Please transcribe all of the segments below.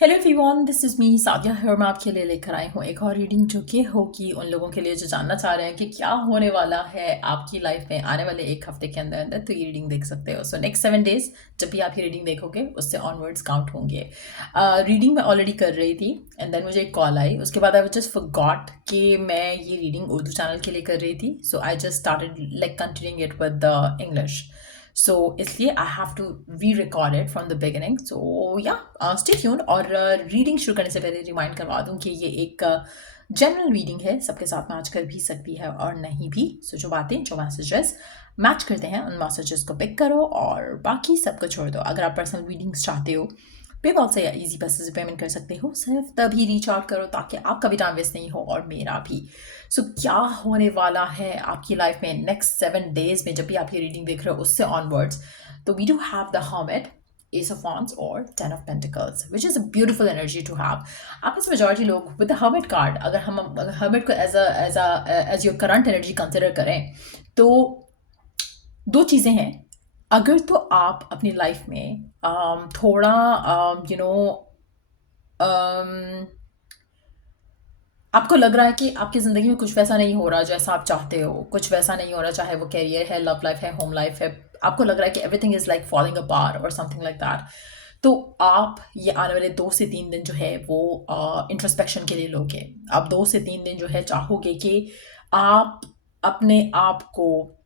Hello everyone, this is me Sadia है और मैं आपके लिए लेकर आई हूँ एक और रीडिंग जो कि होगी उन लोगों के लिए जो जानना चाह रहे हैं कि क्या होने वाला है आपकी लाइफ में आने वाले एक हफ्ते के अंदर अंदर। तो ये रीडिंग देख सकते हो। सो नेक्स्ट 7 डेज जब भी आप ये रीडिंग देखोगे उससे ऑनवर्ड्स काउंट होंगे। रीडिंग मैं ऑलरेडी कर रही थी एंड देन मुझे एक कॉल आई। उसके बाद आई जस्ट फॉरगॉट कि मैं ये रीडिंग उर्दू चैनल के लिए कर रही थी। So I just started like continuing it with the English. So इसलिए I have to rerecord it from the beginning. So yeah stay tuned. और रीडिंग शुरू करने से पहले रिमाइंड करवा दूं कि ये एक जनरल रीडिंग है, सबके साथ मैच कर भी सकती है और नहीं भी। सो जो बातें जो मैसेजेस मैच करते हैं उन मैसेजेस को पिक करो और बाकी सबको छोड़ दो। अगर आप पर्सनल रीडिंग्स चाहते हो पेपॉल से या इजी पैसे से पेमेंट कर सकते हो। सिर्फ तभी रीच आउट करो ताकि आपका भी टाइम वेस्ट नहीं हो और मेरा भी। सो क्या होने वाला है आपकी लाइफ में नेक्स्ट 7 डेज में जब भी आप ये रीडिंग देख रहे हो उससे ऑनवर्ड्स। तो we do have the hermit, Ace of Wands और Ten of Pentacles, which is a beautiful energy to have. आप में से मेजॉरिटी लोग विद द हर्मिट कार्ड, अगर हर्मिट को as your current energy consider करें तो दो चीज़ें हैं। अगर तो आप अपनी लाइफ में थोड़ा यू नो आपको लग रहा है कि आपकी ज़िंदगी में कुछ वैसा नहीं हो रहा जैसा आप चाहते हो, कुछ वैसा नहीं हो रहा, चाहे वो करियर है, लव लाइफ है, होम लाइफ है। आपको लग रहा है कि everything is like falling apart और समथिंग लाइक दैट। तो आप ये आने वाले 2 से 3 दिन जो है वो इंट्रोस्पेक्शन के लिए लोगे। आप 2 से 3 दिन जो है चाहोगे कि आप अपने आप को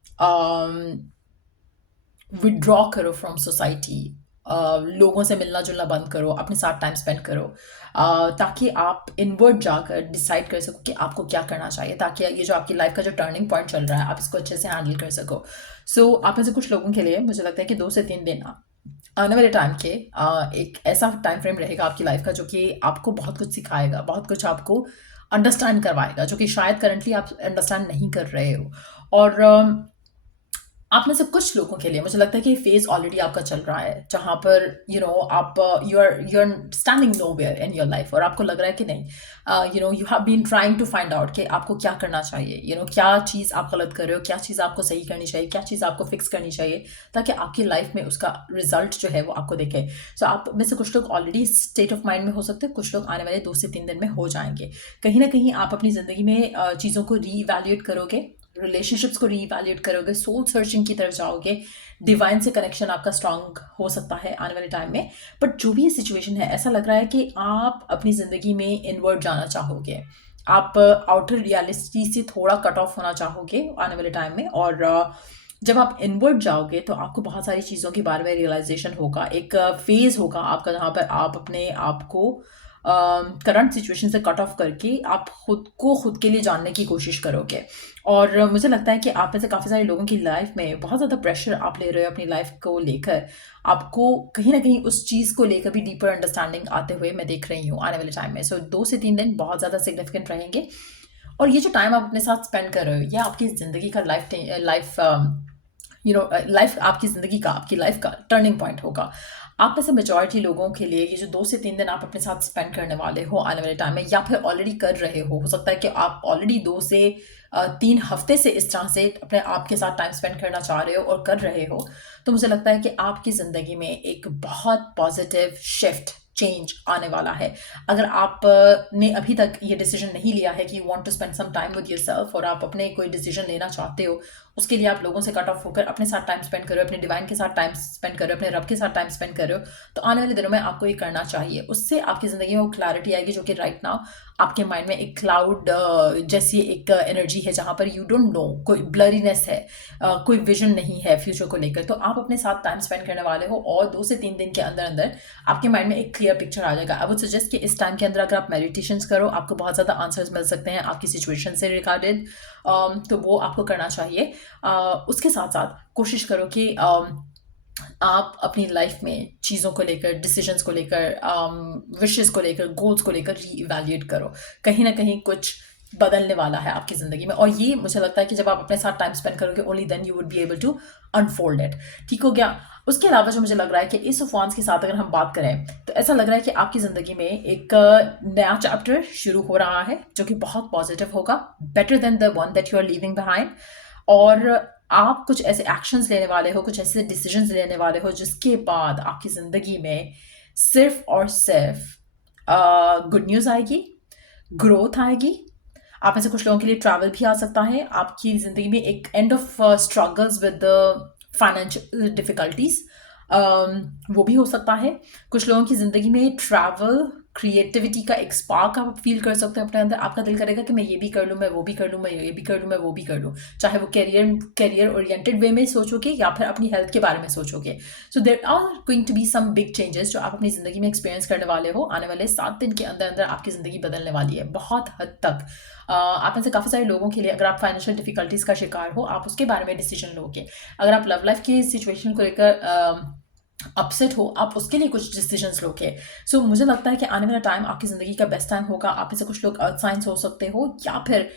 विड्रॉ करो फ्रॉम सोसाइटी। लोगों से मिलना जुलना बंद करो, अपने साथ टाइम स्पेंड करो, ताकि आप इनवर्ड जाकर डिसाइड कर सको कि आपको क्या करना चाहिए, ताकि ये जो आपकी लाइफ का जो टर्निंग पॉइंट चल रहा है आप इसको अच्छे से हैंडल कर सको। सो आप में से कुछ लोगों के लिए मुझे लगता है कि 2 से 3 दिन आने वाले टाइम के एक ऐसा टाइम फ्रेम रहेगा आपकी लाइफ का जो कि आपको बहुत कुछ सिखाएगा, बहुत कुछ आपको अंडरस्टैंड करवाएगा जो कि शायद करंटली आप अंडरस्टैंड नहीं कर रहे हो। और आप में से कुछ लोगों के लिए मुझे लगता है कि फेज ऑलरेडी आपका चल रहा है जहाँ पर आप you are standing nowhere in your life और आपको लग रहा है कि नहीं, you have been trying to find out कि आपको क्या करना चाहिए, क्या चीज़ आप गलत कर रहे हो, क्या चीज़ आपको सही करनी चाहिए, क्या चीज़ आपको फिक्स करनी चाहिए ताकि आपकी लाइफ में उसका रिजल्ट जो है वो आपको दिखे। सो आप में से कुछ लोग ऑलरेडी स्टेट ऑफ माइंड में हो सकते हैं, कुछ लोग आने वाले 2 से 3 दिन में हो जाएंगे। कहीं ना कहीं आप अपनी ज़िंदगी में चीज़ों को रीवैल्यूएट करोगे, रिलेशनशिप्स को रीवैल्यूएट करोगे, सोल सर्चिंग की तरफ जाओगे, डिवाइन से कनेक्शन आपका स्ट्रांग हो सकता है आने वाले टाइम में। बट जो भी ये सिचुएशन है ऐसा लग रहा है कि आप अपनी ज़िंदगी में इनवर्ड जाना चाहोगे, आप आउटर रियलिटी से थोड़ा कट ऑफ होना चाहोगे आने वाले टाइम में। और जब आप इनवर्ड जाओगे तो आपको बहुत सारी चीज़ों के बारे में रियलाइजेशन होगा, एक फेज़ होगा आपका जहाँ पर आप अपने आप को करंट सिचुएशन से कट ऑफ करके आप खुद को खुद के लिए जानने की कोशिश करोगे। और मुझे लगता है कि आप में से काफ़ी सारे लोगों की लाइफ में बहुत ज़्यादा प्रेशर आप ले रहे हो अपनी लाइफ को लेकर। आपको कहीं ना कहीं उस चीज़ को लेकर भी डीपर अंडरस्टैंडिंग आते हुए मैं देख रही हूँ आने वाले टाइम में। सो 2 से 3 दिन बहुत ज़्यादा सिग्निफिकेंट रहेंगे। और ये जो टाइम आप अपने साथ स्पेंड कर रहे हो ये आपकी ज़िंदगी का लाइफ आपकी ज़िंदगी का, आपकी लाइफ का टर्निंग पॉइंट होगा। आप में से मेजॉरिटी लोगों के लिए ये जो 2 से 3 दिन आप अपने साथ स्पेंड करने वाले हो आने वाले टाइम में या फिर ऑलरेडी कर रहे हो सकता है कि आप ऑलरेडी 2 से 3 हफ्ते से इस तरह से अपने आप के साथ टाइम स्पेंड करना चाह रहे हो और कर रहे हो। तो मुझे लगता है कि आपकी ज़िंदगी में एक बहुत पॉजिटिव शिफ्ट चेंज आने वाला है। अगर आप ने अभी तक ये डिसीजन नहीं लिया है कि you want to spend some time with yourself और आप अपने कोई डिसीजन लेना चाहते हो, उसके लिए आप लोगों से कट ऑफ होकर अपने साथ टाइम स्पेंड करो, अपने डिवाइन के साथ टाइम स्पेंड करो, अपने रब के साथ टाइम स्पेंड करो, तो आने वाले दिनों में आपको ये करना चाहिए। उससे आपकी ज़िंदगी में वो क्लैरिटी आएगी जो कि राइट नाउ आपके माइंड में एक क्लाउड जैसी एक एनर्जी है जहाँ पर यू डोंट नो, कोई ब्लरीनेस है, कोई विजन नहीं है फ्यूचर को लेकर। तो आप अपने साथ टाइम स्पेंड करने वाले हो और 2 से 3 दिन के अंदर अंदर आपके माइंड में एक क्लियर पिक्चर आ जाएगा। आई वुड सजेस्ट कि इस टाइम के अंदर अगर आप मेडिटेशंस करो आपको बहुत ज़्यादा आंसर्स मिल सकते हैं आपकी सिचुएशन से रिगार्डेड। तो वो आपको करना चाहिए। उसके साथ साथ कोशिश करो कि आप अपनी लाइफ में चीज़ों को लेकर, डिसीजंस को लेकर, विशेस को लेकर, गोल्स को लेकर री करो। कहीं ना कहीं कुछ बदलने वाला है आपकी ज़िंदगी में और ये मुझे लगता है कि जब आप अपने साथ टाइम स्पेंड करोगे only then you would be able to unfold it. ठीक हो गया। उसके अलावा जो मुझे लग रहा है कि इस ऑफ के साथ अगर हम बात करें तो ऐसा लग रहा है कि आपकी ज़िंदगी में एक नया चैप्टर शुरू हो रहा है जो कि बहुत पॉजिटिव होगा, better than the one that you are leaving behind. और आप कुछ ऐसे एक्शंस लेने वाले हो, कुछ ऐसे डिसीजंस लेने वाले हो जिसके बाद आपकी ज़िंदगी में सिर्फ और सिर्फ गुड न्यूज़ आएगी, ग्रोथ आएगी। आप में से कुछ लोगों के लिए ट्रैवल भी आ सकता है, आपकी ज़िंदगी में एक end of struggles with financial difficulties वो भी हो सकता है। कुछ लोगों की ज़िंदगी में ट्रैवल, क्रिएटिविटी का एक स्पार्क आप फ़ील कर सकते हो अपने अंदर। आपका दिल करेगा कि मैं ये भी कर लूँ, मैं वो भी कर लूँ, मैं ये भी कर लूँ, मैं वो भी कर लूँ। चाहे वो करियर ओरिएंटेड वे में सोचोगे या फिर अपनी हेल्थ के बारे में सोचोगे। So there are going to be some big changes जो आप अपनी ज़िंदगी में एक्सपीरियंस करने वाले हो। आने वाले 7 दिन के अंदर अंदर आपकी ज़िंदगी बदलने वाली है बहुत हद तक। आप में से काफ़ी सारे लोगों के लिए, अगर आप फाइनेंशियल डिफिकल्टीज़ का शिकार हो, आप उसके बारे में डिसीजन लोगे। अगर आप लव लाइफ की सिचुएशन को लेकर अपसेट हो, आप उसके लिए कुछ डिसीजंस लोगे। सो मुझे लगता है कि आने वाला टाइम आपकी ज़िंदगी का बेस्ट टाइम होगा। आप में से कुछ लोग अर्थ साइंस हो सकते हो या फिर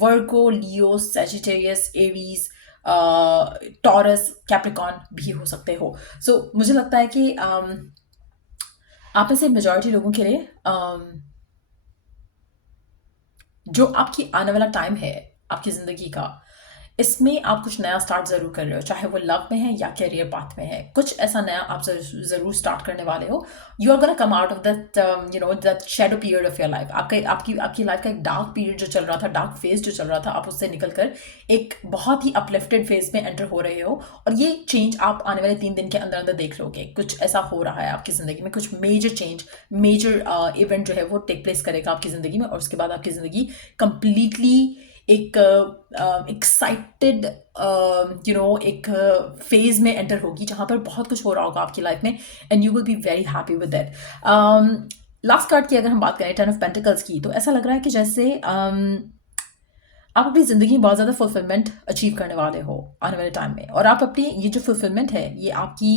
वर्गो, लियो, सेजिटेरियस, एरीज, टॉरस, कैप्रिकॉन भी हो सकते हो। सो मुझे लगता है कि आप में से मेजॉरिटी लोगों के लिए जो आपकी आने वाला टाइम है आपकी ज़िंदगी का, इसमें आप कुछ नया स्टार्ट ज़रूर कर रहे हो, चाहे वो लव में है या करियर पाथ में है। कुछ ऐसा नया आप ज़रूर स्टार्ट करने वाले हो। You are gonna come out of that that shadow period of your life. आपकी लाइफ का एक डार्क पीरियड जो चल रहा था, डार्क फेज जो चल रहा था, आप उससे निकल कर एक बहुत ही अपलिफ्टेड फेज में एंटर हो रहे हो। और ये चेंज आप आने वाले 3 दिन के अंदर अंदर देख लोगे। कुछ ऐसा हो रहा है आपकी ज़िंदगी में, कुछ मेजर चेंज, मेजर इवेंट जो है वो टेक प्लेस करेगा आपकी ज़िंदगी में। और उसके बाद आपकी ज़िंदगी कंप्लीटली एक एक्साइटेड एक फेज में एंटर होगी जहां पर बहुत कुछ हो रहा होगा आपकी लाइफ में, and you will be very happy with that. Last card की अगर हम बात करें, 10 ऑफ पेंटिकल्स की, तो ऐसा लग रहा है कि जैसे आप अपनी ज़िंदगी में बहुत ज़्यादा फुलफिलमेंट अचीव करने वाले हो आने वाले टाइम में। और आप अपनी ये जो फुलफिलमेंट है ये आपकी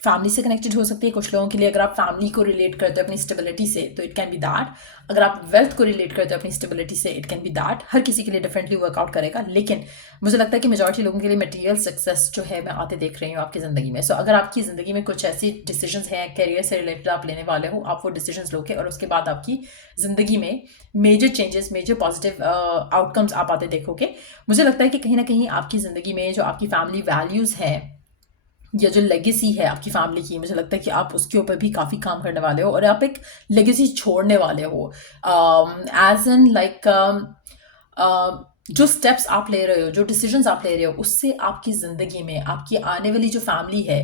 फैमिली से कनेक्टेड हो सकती है। कुछ लोगों के लिए अगर आप फैमिली को रिलेट करते हो अपनी स्टेबिलिटी से, तो इट कैन बी दैट। अगर आप वेल्थ को रिलेट करते हो अपनी स्टेबिलिटी से, इट कैन बी दैट। हर किसी के लिए डिफरेंटली वर्कआउट करेगा, लेकिन मुझे लगता है कि मेजॉरिटी लोगों के लिए मटेरियल सक्सेस जो है मैं आते देख रही हूँ आपकी ज़िंदगी में। सो अगर आपकी ज़िंदगी में कुछ ऐसी डिसीजंस हैं करियर से रिलेटेड आप लेने वाले हो, आप वो डिसीजंस लोगे और उसके बाद आपकी ज़िंदगी में major changes, major positive outcomes आप आते देखोगे। मुझे लगता है कि कहीं ना कहीं आपकी ज़िंदगी में जो आपकी फैमिली वैल्यूज़ हैं या जो लेगेसी है आपकी फैमिली की, मुझे लगता है कि आप उसके ऊपर भी काफ़ी काम करने वाले हो और आप एक लेगेसी छोड़ने वाले हो। एज एन लाइक जो स्टेप्स आप ले रहे हो, जो डिसीजंस आप ले रहे हो, उससे आपकी ज़िंदगी में आपकी आने वाली जो फैमिली है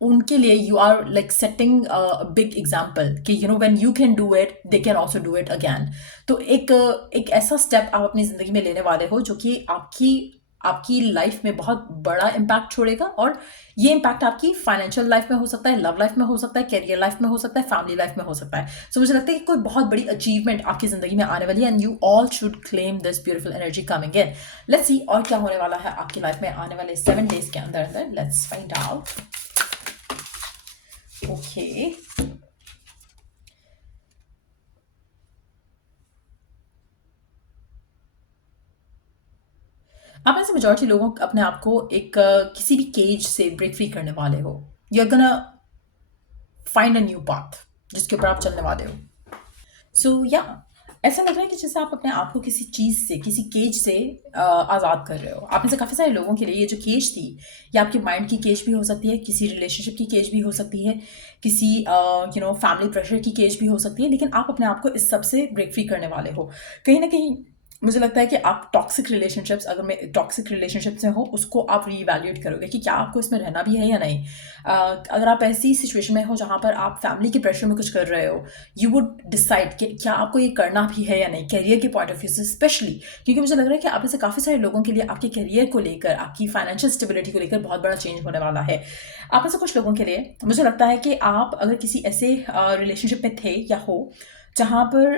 उनके लिए you are like setting big example कि you know when you can do it they can also do it again. तो एक ऐसा स्टेप आप अपनी ज़िंदगी में लेने वाले हो जो कि आपकी आपकी लाइफ में बहुत बड़ा इम्पैक्ट छोड़ेगा। और ये इम्पैक्ट आपकी फाइनेंशियल लाइफ में हो सकता है, लव लाइफ में हो सकता है, करियर लाइफ में हो सकता है, फैमिली लाइफ में हो सकता है। सो मुझे लगता है कि कोई बहुत बड़ी अचीवमेंट आपकी जिंदगी में आने वाली है, and you all should claim this beautiful energy coming in. Let's see और क्या होने वाला है आपकी लाइफ में आने वाले 7 डेज के अंदर अंदर। Let's find out. ओके, आप में से मेजॉरिटी लोगों अपने आप को एक किसी भी केज से ब्रेक फ्री करने वाले हो। You are gonna find a new path जिसके ऊपर आप चलने वाले हो। सो या ऐसा लग रहा है कि जैसे आप अपने आप को किसी चीज़ से, किसी केज से आज़ाद कर रहे हो। आप में से काफ़ी सारे लोगों के लिए ये जो केज थी, ये आपके माइंड की केज भी हो सकती है, किसी रिलेशनशिप की केज भी हो सकती है, किसी फैमिली प्रेशर की केज भी हो सकती है, लेकिन आप अपने आप को इस सब से ब्रेक फ्री करने वाले हो। कहीं ना कहीं मुझे लगता है कि आप टॉक्सिक रिलेशनशिप्स, अगर मैं टॉक्सिक रिलेशनशिप्स में हो, उसको आप रीवैल्यूएट करोगे कि क्या आपको इसमें रहना भी है या नहीं। अगर आप ऐसी सिचुएशन में हो जहाँ पर आप फैमिली के प्रेशर में कुछ कर रहे हो, यू वुड डिसाइड कि क्या आपको ये करना भी है या नहीं, करियर के पॉइंट ऑफ व्यू से स्पेशली। क्योंकि मुझे लग रहा है कि आप ऐसे काफ़ी सारे लोगों के लिए आपके करियर को लेकर, आपकी फाइनेंशियल स्टेबिलिटी को लेकर बहुत बड़ा चेंज होने वाला है। आप ऐसे कुछ लोगों के लिए मुझे लगता है कि आप अगर किसी ऐसे रिलेशनशिप में थे या हो जहाँ पर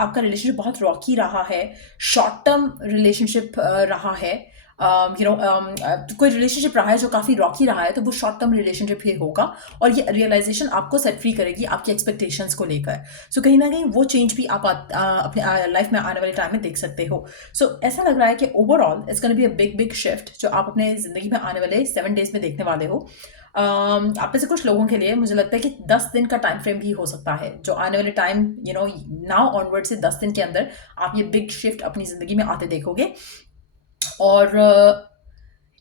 आपका रिलेशनशिप बहुत रॉकी रहा है, शॉर्ट टर्म रिलेशनशिप रहा है, कोई रिलेशनशिप रहा है जो काफ़ी रॉकी रहा है, तो वो शॉर्ट टर्म रिलेशनशिप ही होगा। और ये रियलाइजेशन आपको सेट फ्री करेगी आपकी एक्सपेक्टेशंस को लेकर। सो कहीं ना कहीं वो चेंज भी आप अपने लाइफ में आने वाले टाइम में देख सकते हो। सो ऐसा लग रहा है कि overall it's gonna be a big big shift जो आप अपने ज़िंदगी में आने वाले 7 डेज में देखने वाले हो। आप में से कुछ लोगों के लिए मुझे लगता है कि 10 दिन का टाइम फ्रेम भी हो सकता है, जो आने वाले टाइम नाउ ऑनवर्ड से 10 दिन के अंदर आप ये बिग शिफ्ट अपनी ज़िंदगी में आते देखोगे। और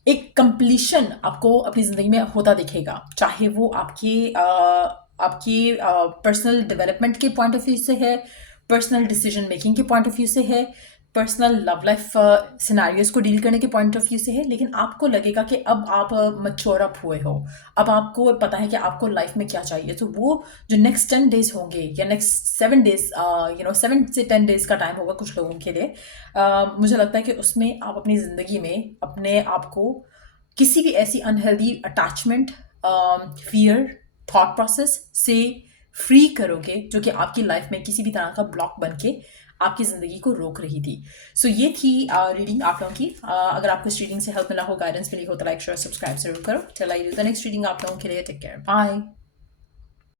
एक कंप्लीशन आपको अपनी ज़िंदगी में होता दिखेगा, चाहे वो आपके आपकी पर्सनल डेवलपमेंट के पॉइंट ऑफ व्यू से है, पर्सनल डिसीजन मेकिंग के पॉइंट ऑफ व्यू से है, पर्सनल लव लाइफ सिनेरियोज को डील करने के पॉइंट ऑफ व्यू से है। लेकिन आपको लगेगा कि अब आप मच्योर अप हुए हो, अब आपको पता है कि आपको लाइफ में क्या चाहिए। तो वो जो नेक्स्ट 10 डेज होंगे या नेक्स्ट 7 डेज, 7 से 10 डेज का टाइम होगा कुछ लोगों के लिए, मुझे लगता है कि उसमें आप अपनी ज़िंदगी में अपने आप को किसी भी ऐसी unhealthy attachment, fear, thought process से फ्री करोगे जो कि आपकी लाइफ में किसी भी तरह का ब्लॉक बन के आपकी ज़िंदगी को रोक रही थी। सो ये थी रीडिंग आप लोगों की। अगर आपको इस रीडिंग से हेल्प मिला हो, गाइडेंस मिली हो, तो लाइक शेयर सब्सक्राइब जरूर करो। चल I do the next reading आप लोगों के लिए। Take care, bye.